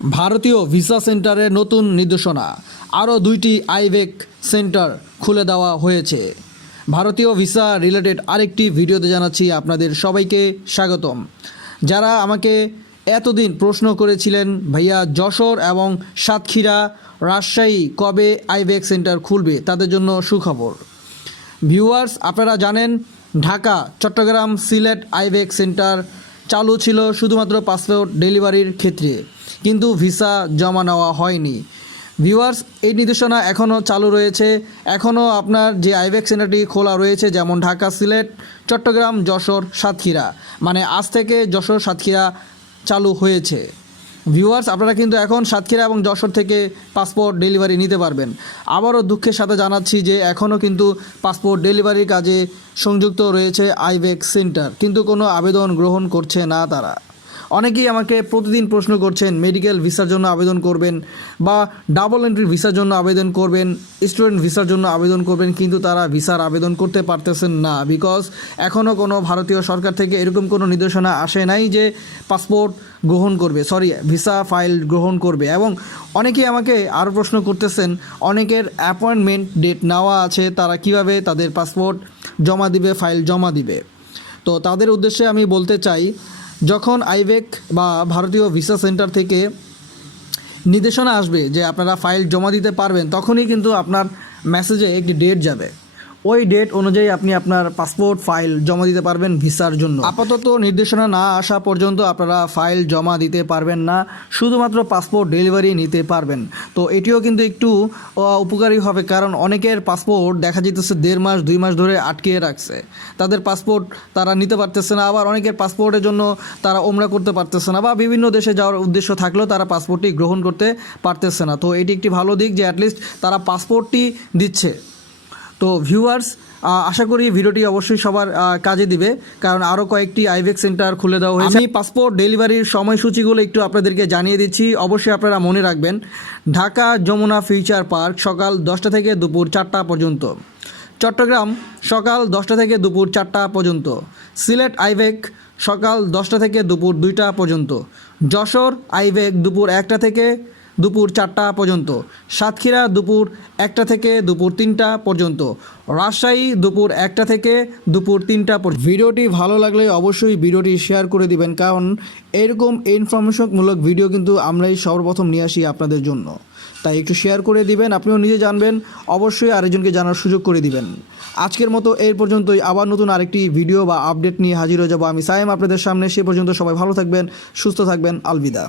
ভারতীয় ভিসা সেন্টারে নতুন নির্দেশনা। আরও দুইটি আইভেক সেন্টার খুলে দেওয়া হয়েছে। ভারতীয় ভিসা রিলেটেড আরেকটি ভিডিওতে জানাচ্ছি আপনাদের সবাইকে স্বাগতম। যারা আমাকে এতদিন প্রশ্ন করেছিলেন, ভাইয়া, যশোর এবং সাতক্ষীরা রাজশাহী কবে আইভেক সেন্টার খুলবে? তাদের জন্য সুখবর। ভিউয়ার্স, আপনারা জানেন, ঢাকা, চট্টগ্রাম, সিলেট আইভেক সেন্টার চালু ছিল শুধুমাত্র পাসপোর্ট ডেলিভারির ক্ষেত্রে। কিন্তু ভিসা জমা নেওয়া হয়নি। ভিউয়ার্স, এই নির্দেশনা এখনও চালু রয়েছে। এখনও আপনার যে আইভেক সেন্টারটি খোলা রয়েছে, যেমন ঢাকা সিলেট, চট্টগ্রাম, যশোর, সাতক্ষীরা। মানে আজ থেকে যশোর, সাতক্ষীরা চালু হয়েছে। ভিউয়ার্স, আপনারা কিন্তু এখন সাতক্ষীরা এবং যশোর থেকে পাসপোর্ট ডেলিভারি নিতে পারবেন। আবারও দুঃখের সাথে জানাচ্ছি যে এখনও কিন্তু পাসপোর্ট ডেলিভারির কাজে সংযুক্ত রয়েছে আইভেক সেন্টার। কিন্তু কোনো আবেদন গ্রহণ করছে না তারা। অনেকেই আমাকে প্রতিদিন প্রশ্ন করছেন, মেডিকেল ভিসার জন্য আবেদন করবেন বা ডাবল এন্ট্রি ভিসার জন্য আবেদন করবেন, স্টুডেন্ট ভিসার জন্য আবেদন করবেন, কিন্তু তারা ভিসার আবেদন করতে পারতেছেন না। বিকজ এখনও কোনো ভারতীয় সরকার থেকে এরকম কোনো নির্দেশনা আসে নাই যে পাসপোর্ট গ্রহণ করবে, সরি, ভিসা ফাইল গ্রহণ করবে। এবং অনেকেই আমাকে আরও প্রশ্ন করতেছেন, অনেকের অ্যাপয়েন্টমেন্ট ডেট নেওয়া আছে, তারা কীভাবে তাদের পাসপোর্ট জমা দিবে, ফাইল জমা দিবে? তো তাদের উদ্দেশ্যে আমি বলতে চাই যখন আইবেক বা ভারতীয় ভিসা সেন্টার থেকে নির্দেশনা আসবে যে আপনারা ফাইল জমা দিতে পারবেন, তখনই কিন্তু আপনার মেসেজে একটি ডেট যাবে। ওই ডেট অনুযায়ী আপনি আপনার পাসপোর্ট ফাইল জমা দিতে পারবেন ভিসার জন্য। আপাতত নির্দেশনা না আসা পর্যন্ত আপনারা ফাইল জমা দিতে পারবেন না, শুধুমাত্র পাসপোর্ট ডেলিভারি নিতে পারবেন। তো এটিও কিন্তু একটু উপকারী হবে কারণ অনেকের পাসপোর্ট দেখা যেতেছে দেড় মাস, দুই মাস ধরে আটকে রাখছে। তাদের পাসপোর্ট তারা নিতে পারতেছে না, আবার অনেকের পাসপোর্টের জন্য তারা ওমরা করতে পারতেছে না বা বিভিন্ন দেশে যাওয়ার উদ্দেশ্য থাকলেও তারা পাসপোর্টটি গ্রহণ করতে পারতেছে না। তো এটি একটি ভালো দিক যে অ্যাটলিস্ট তারা পাসপোর্টটি দিচ্ছে। তো ভিউয়ার্স আশা করি ভিডিওটি অবশ্যই সবার কাজে দিবে। কারণ আরও কয়েকটি আইভেক সেন্টার খুলে দেওয়া হয়েছে। আমি পাসপোর্ট ডেলিভারির সময়সূচিগুলো একটু আপনাদেরকে জানিয়ে দিচ্ছি। অবশ্যই আপনারা মনে রাখবেন, ঢাকা যমুনা ফিউচার পার্ক সকাল দশটা থেকে দুপুর চারটা পর্যন্ত। চট্টগ্রাম সকাল দশটা থেকে দুপুর চারটা পর্যন্ত। সিলেট আইভেক সকাল দশটা থেকে দুপুর দুইটা পর্যন্ত। যশোর আইভেক দুপুর একটা থেকে দুপুর চারটা পর্যন্ত। সাতক্ষীরা দুপুর একটা থেকে দুপুর তিনটা পর্যন্ত। রাজশাহী দুপুর একটা থেকে দুপুর তিনটা পর্যন্ত। ভিডিওটি ভালো লাগলে অবশ্যই ভিডিওটি শেয়ার করে দিবেন, কারণ এরকম ইনফরমেশনমূলক ভিডিও কিন্তু আমরাই সর্বপ্রথম নিয়ে আসি আপনাদের জন্য। তাই একটু শেয়ার করে দিবেন, আপনিও নিজে জানবেন, অবশ্যই আরেকজনকে জানার সুযোগ করে দিবেন। আজকের মতো এর পর্যন্তই, আবার নতুন আরেকটি ভিডিও বা আপডেট নিয়ে হাজির হয়ে যাব আমি সাইম আপনাদের সামনে। সে পর্যন্ত সবাই ভালো থাকবেন, সুস্থ থাকবেন, আলবিদা।